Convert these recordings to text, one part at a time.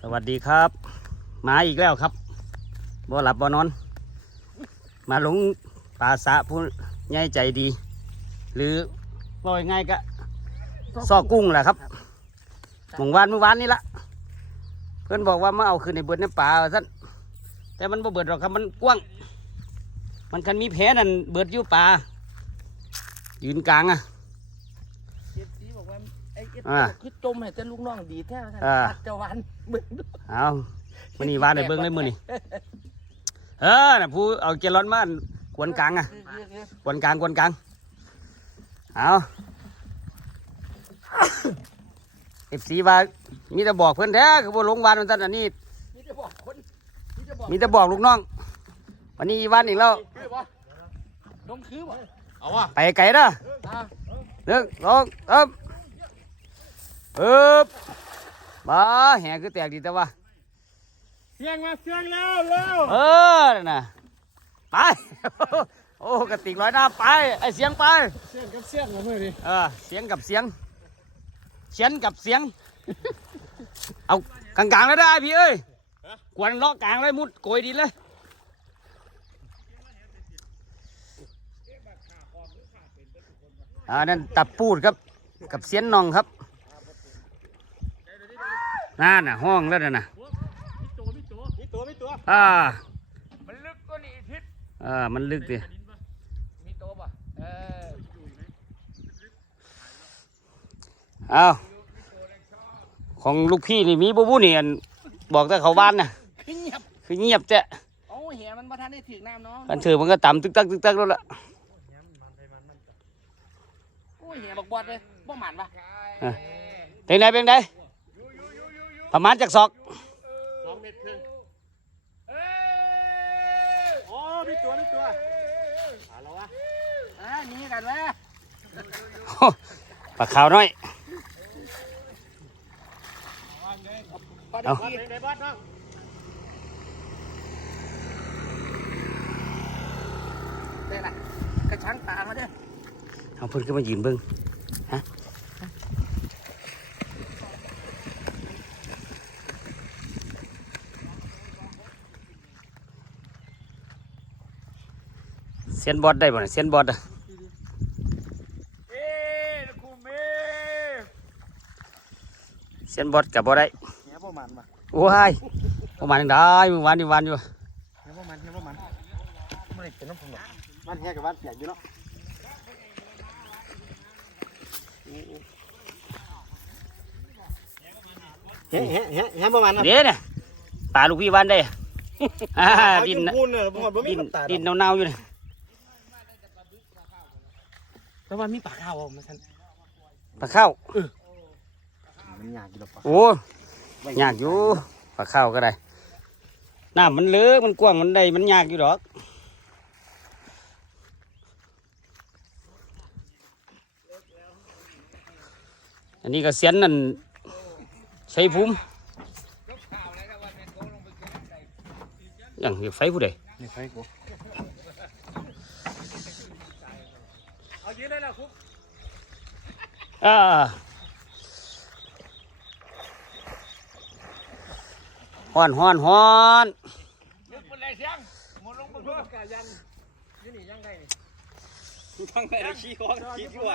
สวัสดีครับ มาอีกแล้วครับบ่หลับบ่นอน มาหลงป่าสะผู้ใหญ่ใจดี หรือว่าง่ายก็ซอกกุ้งแหละครับหมองวานเมื่อวานนี่ละเพื่อนบอกว่ามาเอาคืนในเบิดในป่าว่าซั่นแต่มันบ่เบิดหรอกครับมันกว้าง มันคันมีแผลนั่นเบิดอยู่ป่ายืนกลางอะ เอฟซีบอกว่าไอ้เอฟอ่า คือจมให้แต่ลูกน้องดีแท้ท่านอ่า เจ้าวันเบิ่งดูเอามื่อนี้วานในเบิ้งเลยมื่อนี้เออน่ะผู้เอาเจร้อนมาขวนกลางอะคือคือคือกวนกลางกวนกลางเอาเอฟซีว่ามีแต่บอกเพื่อนแท้คือบ่ลงวานมันท่านอันนี้ นี่จะบอกคนนี่จะบอกมีแต่บอกลูกน้อง วันนี้วานอีกแล้ว คือบ่ลงคือบ่เอาวะไปไกลเด้ออ่าหนึ่งสองสาม ปึ๊บมาแห่คือแตกดีแต่ว่าเสียงมาเสียงแล้วเร็วเออนั่นน่ะไป โอ้กระติกร้อยหน้าไปไอเสียงไปเสียงกับเสียงมาเมื่อนี้เออเสียงกับเสียงเสียงกับเสียง เอากลางๆแล้วได้พี่เอ้ยกวนเลาะกลางเลยมุดโกยดินเลยอ่านั่นตับปูดครับ กับเสียนนองครับ นั่นน่ะห้องแล้วนั่นน่ะมีตัวมีตัวอ่ามันลึกกว่านี้อีกทิศอ่ามันลึกดิมีโตบ่เออเอาของลูกพี่นี่มีบูบูนี่อันบอกแต่เขาบ้านนะคือเงียบคือเงียบจ้ะโอ้เหียมันบ่ทันได้ถึงน้ำเนาะกันถือมันก็ต่ำตึกตักตึกตักแล้วล่ะโอ้เหียบักบอดเลยบ่หมันปะเป็นไงเป็นไง ประมาณจากศอกสองเมตรครึ่งโอ้มีตัวมีตัวเอาละวะอ่าหนีกันวะโอ้ปลาขาวน้อยปลาเอาดีในบ้านน้องได้ละกระชังตามาเด้อเอาเพิ่นขึ้นมายืนเบิ้งฮะ ยนบอดได้บ่เนี่ยเซียนบอดอะเอ๊ะกูเมเซียนบอดกับบ่ได้เหียบ่หมันปะโอ้ยประมาณนั้นได้มึงวันอยู่วันอยู่เหียบ่หมันเหียบ่หมันไม่ได้เป็นน้ำผงหรอกบ้านแฮกับบ้านเปียกอยู่เนาะเฮ้เฮ้เฮ้เฮ้ประมาณนั้นเดี๋ยวเนี่ยปลาลูกพี่วันได้อ่าดินพูนเนี่ยผมบ่มีดินน้ำตาดินเน่าๆอยู่เนี่ย แต่ว่ามีปลาข้าวอะมันทันปลาข้าวมันยากอยู่หรอกปะโอ้ยากอยู่ปลาข้าวก็ได้น้ำมันเลือกมันกว้างมันได้มันยากอยู่ดอกอันนี้ก็เสียนนั่นใช้ภูมิอย่างนี้ไฟผู้ใดนี่ไฟกูเอายืนได้แล้วคุก อ่าฮ้อนฮ้อนฮ้อนนึกเป็นไรเสียงหมดลงมาเพื่อกายันยี่นี่ยังไงนี่ทั้งในขี้ของขี้ทั่ว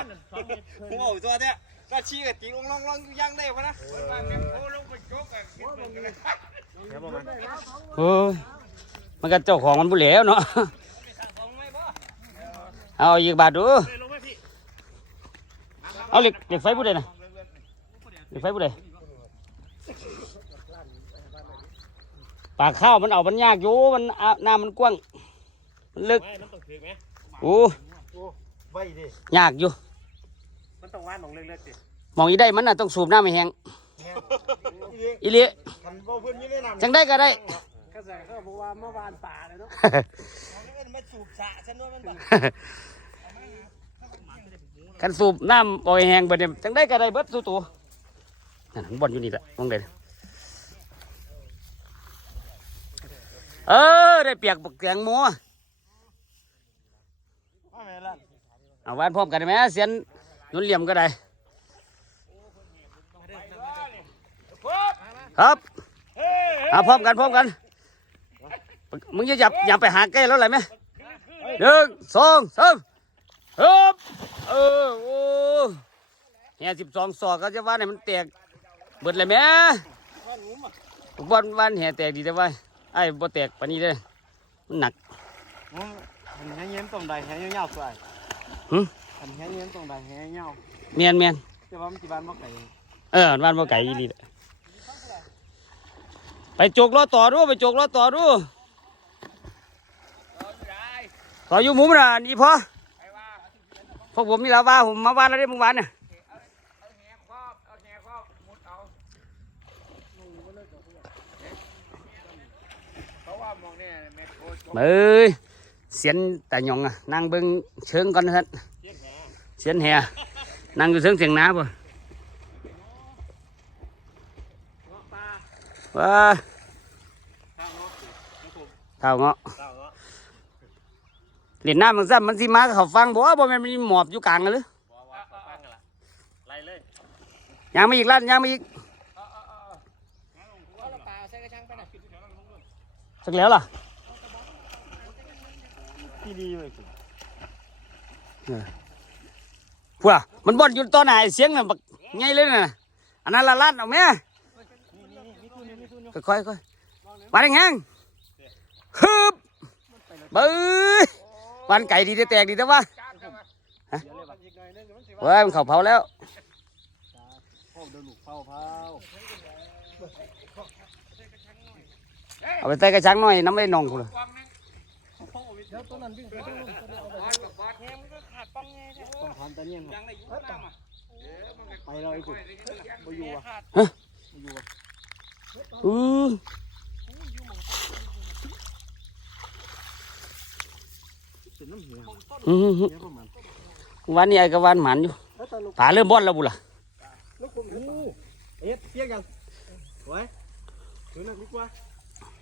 หัวเอาตัวเนี่ยก็ชี้กับตีลงลองลองย่างได้ปะนะว่าแม่โคลงไปโจกกันเนี่ยประมาณเฮ้ยมันก็เจ้าของมันบุแหล้วเนาะเอาอีกบาทดูลงไหมพี่ เอาเหล็กเหล็กไฟผู้ใดนะเหล็กไฟผู้ใดปากข้าวมันเอามันยากอยู่มันอาน้ำมันกว้างมันลึกไม่มันต้องถือไหมโอ้ไว้ดิยากอยู่มันต้องว่านของเล็กๆดิมองอีได้มันน่ะต้องสูบน้ำให้แห้งอีเลี้ยคันบ่เพิ่นอยู่ในน้ำจังได้ก็ได้กระแสเขาบอกว่าเมื่อวานป่าเลยเนาะมาสูบสะฉันว่ามันแบบ กันสูบน้ำบ่อยแหงเบิดเนี่ยจังได้ก็ได้เบิดสู้ตัวนั่นข้างบนอยู่นี่แหละมองได้เออได้เปียกบักแกงหมัวเอาวานพร้อมกันไหมเสียนนุ่นเหลี่ยมก็ได้ ครับเอาพร้อมกันพร้อมกันมึงจะจับอย่าไปหาใกล้แล้วอะไรไหมหนึ่งสองสาม ฮึบเออโอ้แห่สิบสองศอกก็จะว่าเนี่ยมันแตกเบิดเลยแม่บอลวันแห่แตกดีแต่ว่าไอ้บ่แตกปานนี้เลยมันหนักมันแห้งเย็นตรงใดแห้งเงาๆสวยหึมันแห้งเย็นตรงใดแห้งเงาเมียนเมียนแต่ว่ามันจีบานบ่ไก่เออบ้านบ่ไก่อีหลีแหละไปโจกล้อต่อดูไปโจกล้อต่อดูต่ออยู่หมุมน่ะนี่พอ พวกผมนี่และว่าผมมาบ้านแล้วได้เมื่อวานเนี่ยเอ้ยเสียนแต่ยองอะนั่งเบิ่งเชิงก่อนนะท่านเสียนแห่นั่งอยู่เชิงเสียงน้ำป่ว้าเท่าเงาะ เล่นน้ำมันซ้ำมันสิมาเขาฟังบอกว่าบ่แม่นมันมีหมอบอยู่กลางกันหรือไล่เลยยังไม่อีกล้านยังไม่อีกเอาละปลาใส่กระชังไปหน่อยสักแล้วล่ะที่ดีเลยพวกมันบ่นอยู่ตอนไหนเสียงน่ะบักไงเลยน่ะอันนั้นละล้านเอาแม่ค่อยๆค่อยๆมาได้ไงฮึบบื้อ วันไก่ดีได้แตกดีแต่ว่าจ้างกันมาเว้ยมันเข่าเผาแล้วเอาไปใส่กระชังหน่อยน้ำไม่นองกูเลยกวางนึงแล้วตัวนั้นวิ่งไปบอสกับบอสแหมันก็ขาดป้องไงเนี่ยต้องทำตะเนียนยังได้ยุ่งน้ำอะเออมันก็ไปเราไอ้ค่กุอยดๆได้ยังบ่อยู่อะขาดบ่อยู่อะอือ สุดน้ำเหี่ย วอือเหี่ยวประมาณวันนี้ไอ้กะวันหมันอยู่ปลาเริ่มบ่อนแล้วบุล่ะลูกผมเอ็ดเพียงยังไว้ถือหนักดีกว่า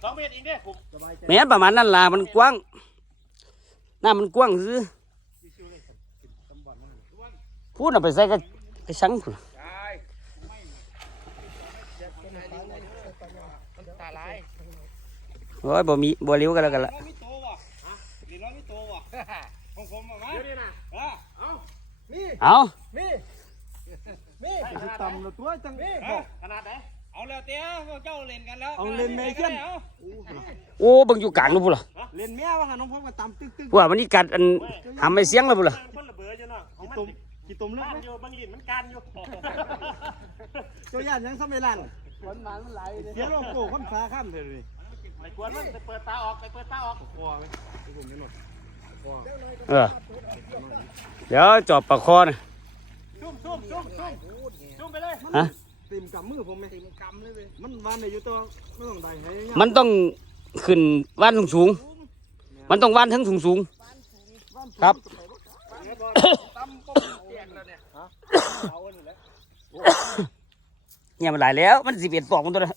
สองเมตรเองเด้ผมสบายใจแม้นประมาณนั้นล่ะมันกว้างหน้ามันกว้างซื้อพูดเอาไปใส่กระกระชังพุ่นใช่ตาลายโอ้ยบ่มีบ่เลี้ยวกันแล้วกันละ เอานี่นี่ต่ำละตัวจังนี่ขนาดไหนเอาแล้วเตี้ยเจ้าเล่นกันแล้วเอาเล่นเมย์เช่นโอ้เบิ่งอยู่กลางแล้วบุล่ะเล่นเมียว่าหาน้องพ่อมาต่ำตึ๊กตึ๊กว่าวันนี้กัดอันทำไม่เสียงแล้วบุล่ะคนละเบอร์จ้ะเนาะของกี่มันตุ่มกี่ตุ่มลึกบ้านไหมอยู่บางหลินมันการอยู่เจ้าย่านยังสมัยลันฝนมันมันไหลเสียโลโก้คนฟ้าข้ามเลยไปกวนมันไปเปิดตาออกไปเปิดตาออกกลัวไหมไอ้ผมนี่หมด เออ เดี๋ยวจอบปลาคอนะซุ่มซุ่มซุ่มซุ่มซุ่มไปเลยฮะตีมกำมือผมไหมตีมกำเลยมันวันไหนอยู่ตัวไม่ต้องได้ให้มันต้องขึ้นว่านสูงๆมันต้องว่านทั้งสูงสูงๆครับตั้มปุ๊บเตียงแล้วเนี่ยเอาอันนี้แหละเนี่ยมันหลายแล้ว มันสิบเอ็ดฟองมันตัวนั้น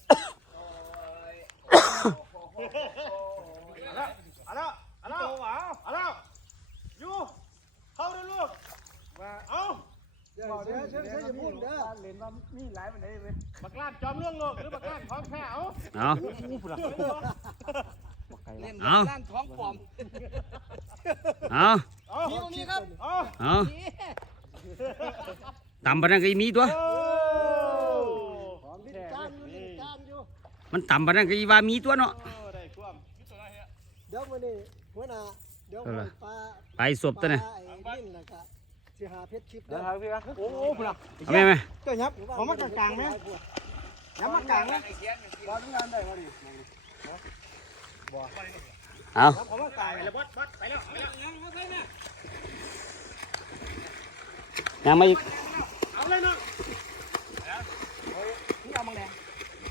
เอาแล้วเอาแล้วเอาแล้วอยู่เข้าด้วยลูกเอา เดี๋ยวเดี๋ยวเดี๋ยว เดี๋ยวอย่าพูดเด้อเล่นว่ามีหลายวันไหนเลยบักล้านจอมเรื่องโลกหรือบักล้านของแท้เอาเอาเล่นเอาด้านท้องปลอมเอาเอานี่ตรงนี้ครับเอาเอาต่ำปานนั้นก็อีมีตัวของที่การอยู่นี่การอยู่มันต่ำปานนั้นก็อีว่ามีตัวเนาะได้ความเดี๋ยวมื้อนี้หัวหน้าเดี๋ยวเอาล่ะปลาไปศพตัวน่ะปลาไอ้ลิ้นแล้วก็ สิหาเพชรชิปเด้อพี่ครับโอ้โหพุ่นน่ะเอาไหมไหมเจ้ายับผมมากลางๆไหมยับมากลางนะไอ้เขียนบอลงานได้บ่ดิเอาผมว่ากลางไปแล้วบอสบอสไปแล้วไปแล้วยังไม่ใช่แม่ยังไม่อีกเอาเลยเนาะนี่เอามังแดง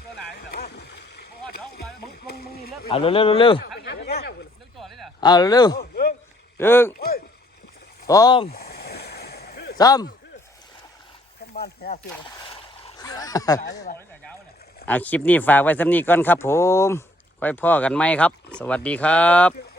ตัวไหนเหรอเพราะว่าน้องไปมึงมึงมึงนี่เลิกเอาเร็วเร็วเร็วทำยังไงเนี่ยนึกก่อนเลยเหรอเอาเร็วหนึ่งสอง สามทำบ้านแท้สิเอาคลิปนี้ฝากไว้สำนี้ก่อนครับผมไว้พ่อกันไหมครับ สวัสดีครับ